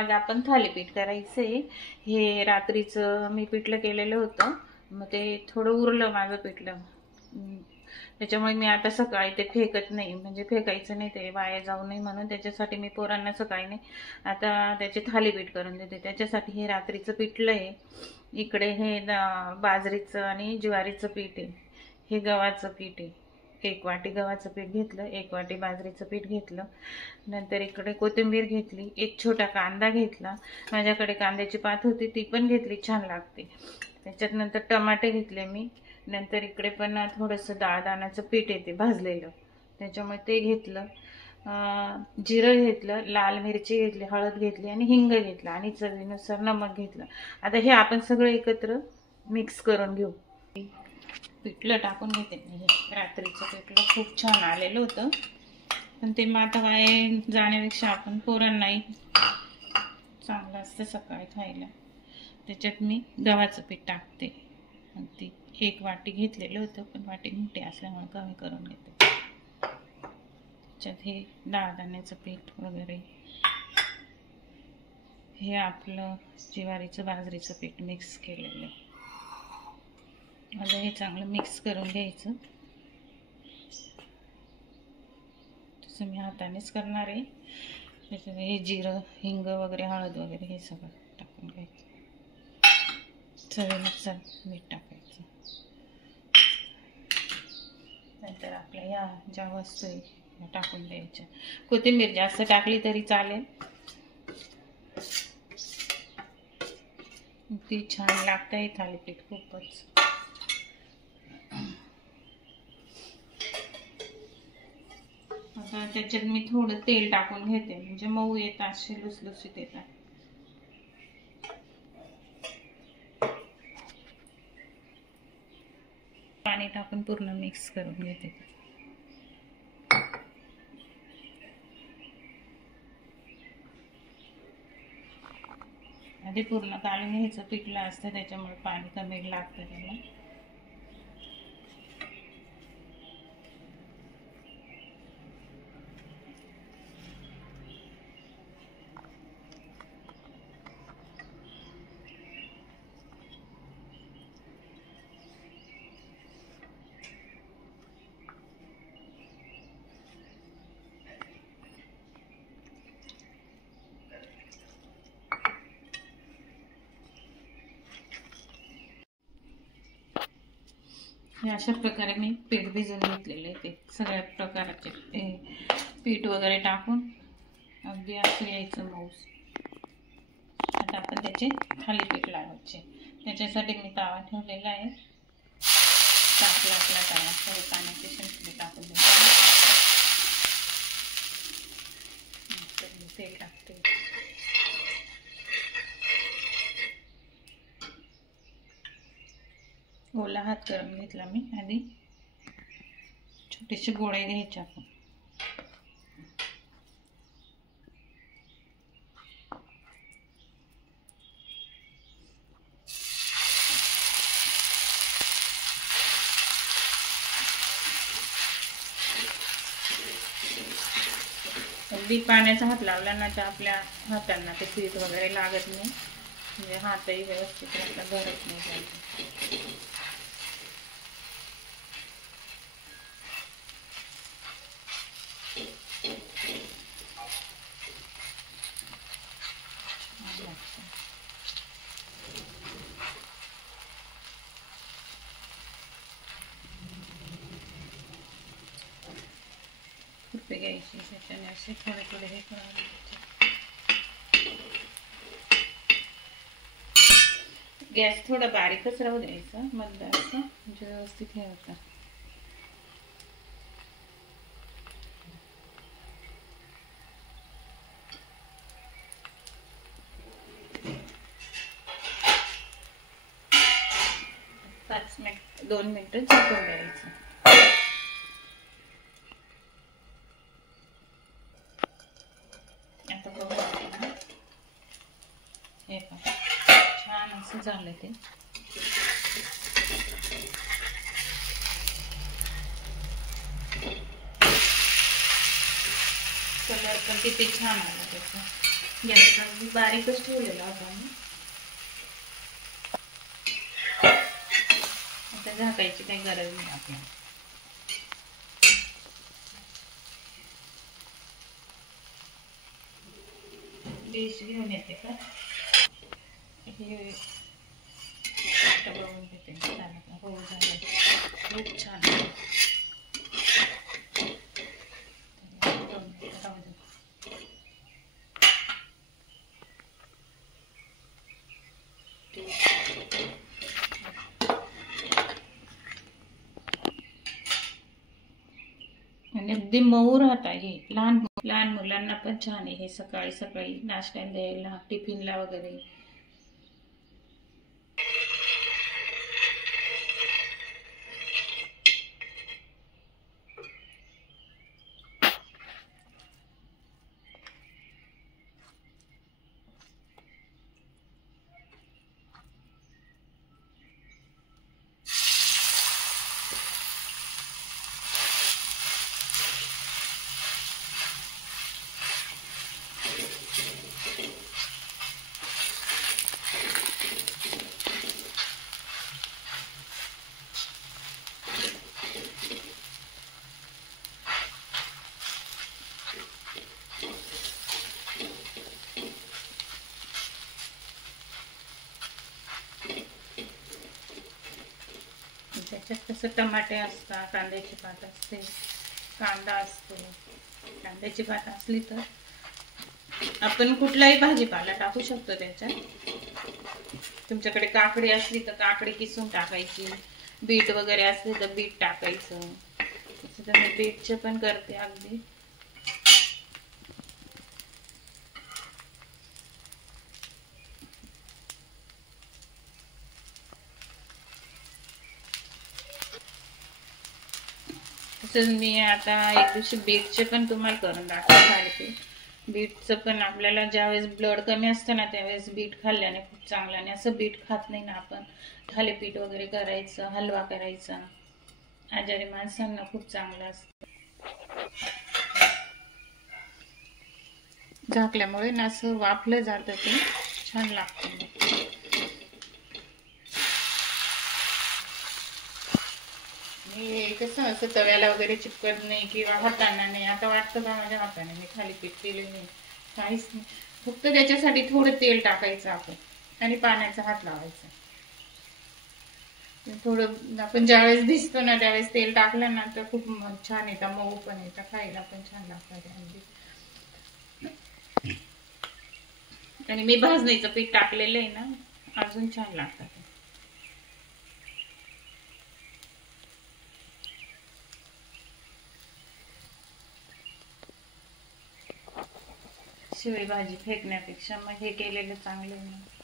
आज आपण थालीपीठ करायचं आहे। हे रात्रीचं मी पिठलं केलेलं होतं, मग ते थोडं उरलं माझं पिठलं, त्याच्यामुळे मी आता सकाळी ते फेकत नाही, म्हणजे फेकायचं नाही, ते वाया जाऊ नये म्हणून त्याच्यासाठी मी पोरांना सकाळी नाही आता त्याचे थालीपीठ करून देते। त्याच्यासाठी हे रात्रीचं पिठलं आहे। इकडे हे बाजरीचं आणि ज्वारीचं पीठ आहे, हे गव्हाचं पीठ आहे। 1 वाटी गव्हाचं पीठ घेतलं, 1 वाटी बाजरीचं पीठ घेतलं, नंतर इकडे कोथिंबीर घेतली, 1 छोटा कांदा घेतला, माझ्याकडे कांद्याची पात होती ती पण घेतली, छान लागते। त्याच्यात नंतर टमाटे घेतले मी, नंतर इकडे पण थोडंसं डाळदाण्याचं पीठ येते भाजलेलं, त्याच्यामुळे ते घेतलं, जिरं घेतलं, लाल मिरची घेतली, हळद घेतली आणि हिंग घेतला आणि चवीनुसार नमक घेतलं। आता हे आपण सगळं एकत्र मिक्स करून घेऊ। पिठलं टाकून घेते मी। रात्रीचं पिठलं खूप छान आलेलं होतं, पण ते मग आता काय जाण्यापेक्षा आपण पोरांनाही चांगलं असतं सकाळी खायला। त्याच्यात मी गव्हाचं पीठ टाकते, अगदी 1 वाटी घेतलेलं होतं, पण वाटी मोठी असल्यामुळे कमी करून घेते। त्याच्यात हे डाळदाण्याचं पीठ वगैरे, हे आपलं ज्वारीचं बाजरीचं पीठ मिक्स केलेलं आहे। आता हे चांगलं मिक्स करून घ्यायचं, तसं मी हातानेच करणार आहे। त्याच्यात हे जिरं, हिंग वगैरे, हळद वगैरे हे सगळं टाकून घ्यायचं, चवीनुसार मीठ टाकायचं। नंतर आपल्या या ज्या वस्तू आहे टाकून द्यायच्या, कोथिंबीर जास्त टाकली तरी चालेल, ती छान लागतं हे थालीपीठ खूपच। आता त्याच्यात मी थोडं तेल टाकून घेते, म्हणजे मऊ येतात, असे लुसलुसीत येतात। पाणी टाकून पूर्ण मिक्स करून घेते। आधी पूर्ण काढून घ्यायचं, पिठलं असतं त्याच्यामुळे पाणी कमी लागतं त्याला। अशा प्रकारे मी पीठ भिजवून घेतलेले आहे, ते सगळ्या प्रकारचे पीठ वगैरे टाकून अगदी असं यायचं मऊस। आता आपण त्याचे थालीपीठ लावायचे, त्याच्यासाठी मी तवा ठेवलेला आहे, टाकला आपला तवा, थोडे पाण्याचे शिंपले टाकून द्यायचे, तेल टाकते, ओला हात करून घेतला मी। आधी छोटेसे गोळे घ्यायचे आपण, अगदी पाण्याचा हात लावला ना तर आपल्या हातांना ते पीठ वगैरे लागत नाही, म्हणजे हातही व्यवस्थित आपला भरत नाही जायचं। खुर्पी घ्यायची, त्याच्याने असे थोडे थोडे हे करायचे। गॅस थोडा बारीकच राहू द्यायचा, मंद असं, म्हणजे व्यवस्थित हे होतं। पाच मिनिट 2 मिनिटं झाकून द्यायचं। आता बघा हे पहा, छान असं झालं ते। कलर पण किती छान आला त्याचा। गॅस अगदी बारीकच ठेवलेला होता मी. आता झाकायची काही गरज नाही आपल्याला. डिश घेऊन येते का हे बघून घेते. हो झालं, खूप छान. आणि अगदी मऊ राहत आहे. लहान लहान मुलांना पण छान आहे हे, सकाळी सकाळी नाश्त्याला द्यायला, टिफिनला वगैरे. त्याच्यात कसं टमाटे असतात, कांद्याची पात असते, कांदा असतो. कांद्याची पात असली तर आपण कुठलाही भाजीपाला टाकू शकतो त्याच्यात. तुमच्याकडे काकडी असली तर काकडी किसून टाकायची, बीट वगैरे असले तर बीट टाकायचं. तसं तर मी बीटचे पण करते अगदी. तसंच मी आता एक दिवशी बीटचे पण तुम्हाला करून दाखवते. बीटचं पण आपल्याला ज्यावेळेस ब्लड कमी असतं ना त्यावेळेस बीट खाल्ल्याने खूप चांगलं. आणि असं बीट खात नाही ना आपण, थालीपीठ वगैरे करायचं, हलवा करायचा, आजारी माणसांना खूप चांगलं असतं. झाकल्यामुळे ना असं वाफलं जातं, ते छान लागतं. कसं असं तव्याला वगैरे चिपकत नाही किंवा हातांना नाही. आता वाटतं का माझ्या हाताने मी थालीपीठ केलं नाही, काहीच नाही. फक्त त्याच्यासाठी थोडं तेल टाकायचं आपण आणि पाण्याचा हात लावायचा. थोडं आपण ज्यावेळेस भिजतो ना त्यावेळेस तेल टाकलं ना तर खूप छान येतं, मऊ पण येतं, खायला पण छान लागतं. आणि मी भाजणीचं पीठ टाकलेलं आहे ना, अजून छान लागतं. शिळी भाजी फेकण्यापेक्षा मग हे केलेलं चांगलं आहे.